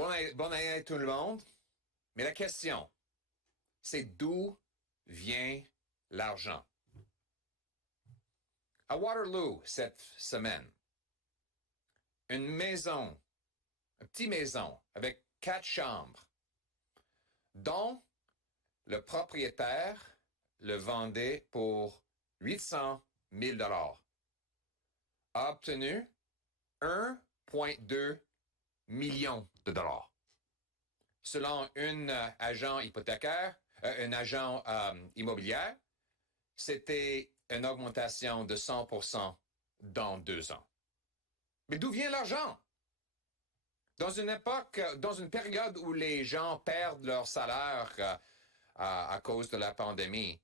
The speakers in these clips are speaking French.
Bonne année tout le monde. Mais la question, c'est d'où vient l'argent? À Waterloo, cette semaine, une petite maison avec 4 chambres, dont le propriétaire le vendait pour 800 000 $, a obtenu 1,2 million de dollars. Selon un agent hypothécaire, un agent immobilier, c'était une augmentation de 100% dans 2 ans. Mais d'où vient l'argent? Dans une période où les gens perdent leur salaire à cause de la pandémie,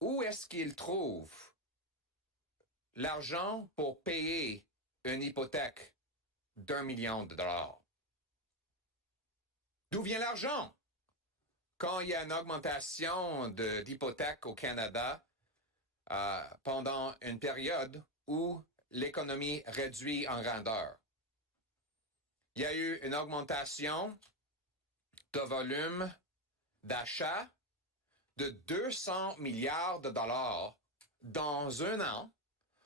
où est-ce qu'ils trouvent l'argent pour payer une hypothèque d'1 million de dollars? D'où vient l'argent? Quand il y a une augmentation d'hypothèques au Canada pendant une période où l'économie réduit en grandeur. Il y a eu une augmentation de volume d'achat de 200 milliards de dollars dans un an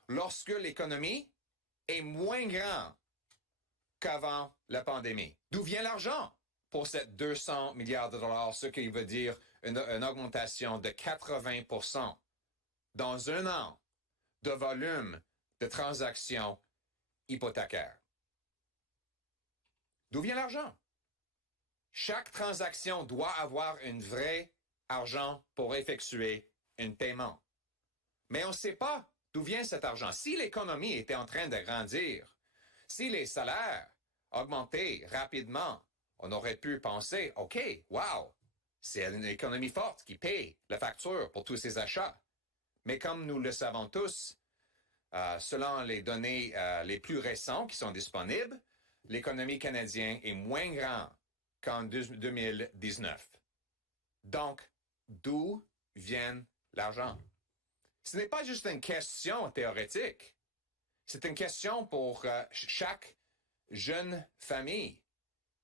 lorsque l'économie est moins grande qu'avant la pandémie. D'où vient l'argent pour ces 200 milliards de dollars, ce qui veut dire une augmentation de 80% dans un an de volume de transactions hypothécaires? D'où vient l'argent? Chaque transaction doit avoir un vrai argent pour effectuer un paiement. Mais on ne sait pas d'où vient cet argent. Si l'économie était en train de grandir, si les salaires augmentaient rapidement, on aurait pu penser, OK, wow, c'est une économie forte qui paye la facture pour tous ces achats. Mais comme nous le savons tous, selon les données les plus récentes qui sont disponibles, l'économie canadienne est moins grande qu'en 2019. Donc, d'où vient l'argent? Ce n'est pas juste une question théorique. C'est une question pour chaque jeune famille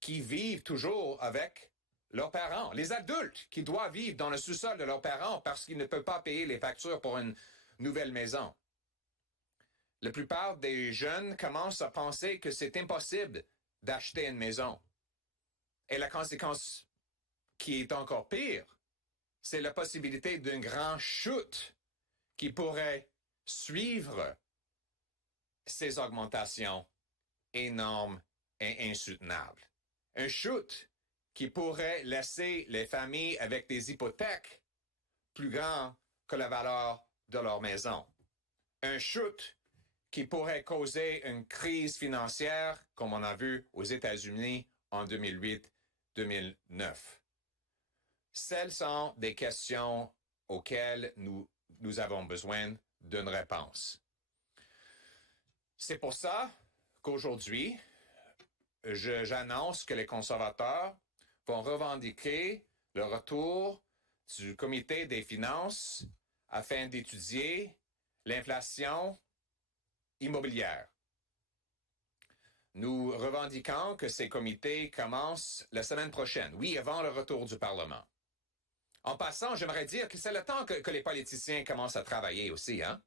qui vivent toujours avec leurs parents. Les adultes qui doivent vivre dans le sous-sol de leurs parents parce qu'ils ne peuvent pas payer les factures pour une nouvelle maison. La plupart des jeunes commencent à penser que c'est impossible d'acheter une maison. Et la conséquence qui est encore pire, c'est la possibilité d'une grande chute qui pourrait suivre ces augmentations énormes et insoutenables. Une chute qui pourrait laisser les familles avec des hypothèques plus grandes que la valeur de leur maison. Une chute qui pourrait causer une crise financière, comme on a vu aux États-Unis en 2008-2009. Celles sont des questions auxquelles nous avons besoin d'une réponse. C'est pour ça qu'aujourd'hui, j'annonce que les conservateurs vont revendiquer le retour du Comité des finances afin d'étudier l'inflation immobilière. Nous revendiquons que ces comités commencent la semaine prochaine, oui, avant le retour du Parlement. En passant, j'aimerais dire que c'est le temps que les politiciens commencent à travailler aussi, hein?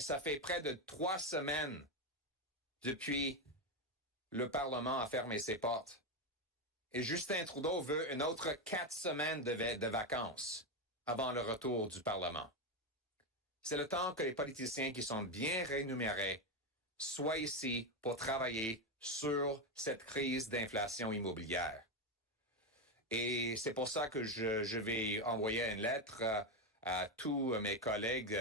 Ça fait près de 3 semaines depuis le Parlement a fermé ses portes. Et Justin Trudeau veut une autre 4 semaines de vacances avant le retour du Parlement. C'est le temps que les politiciens qui sont bien rémunérés soient ici pour travailler sur cette crise d'inflation immobilière. Et c'est pour ça que je vais envoyer une lettre à tous mes collègues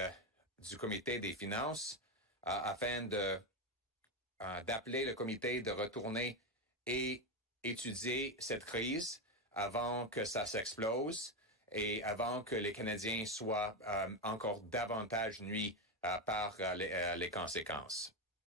du Comité des finances afin d'appeler le comité de retourner et étudier cette crise avant que ça s'explose et avant que les Canadiens soient encore davantage nuits par les conséquences.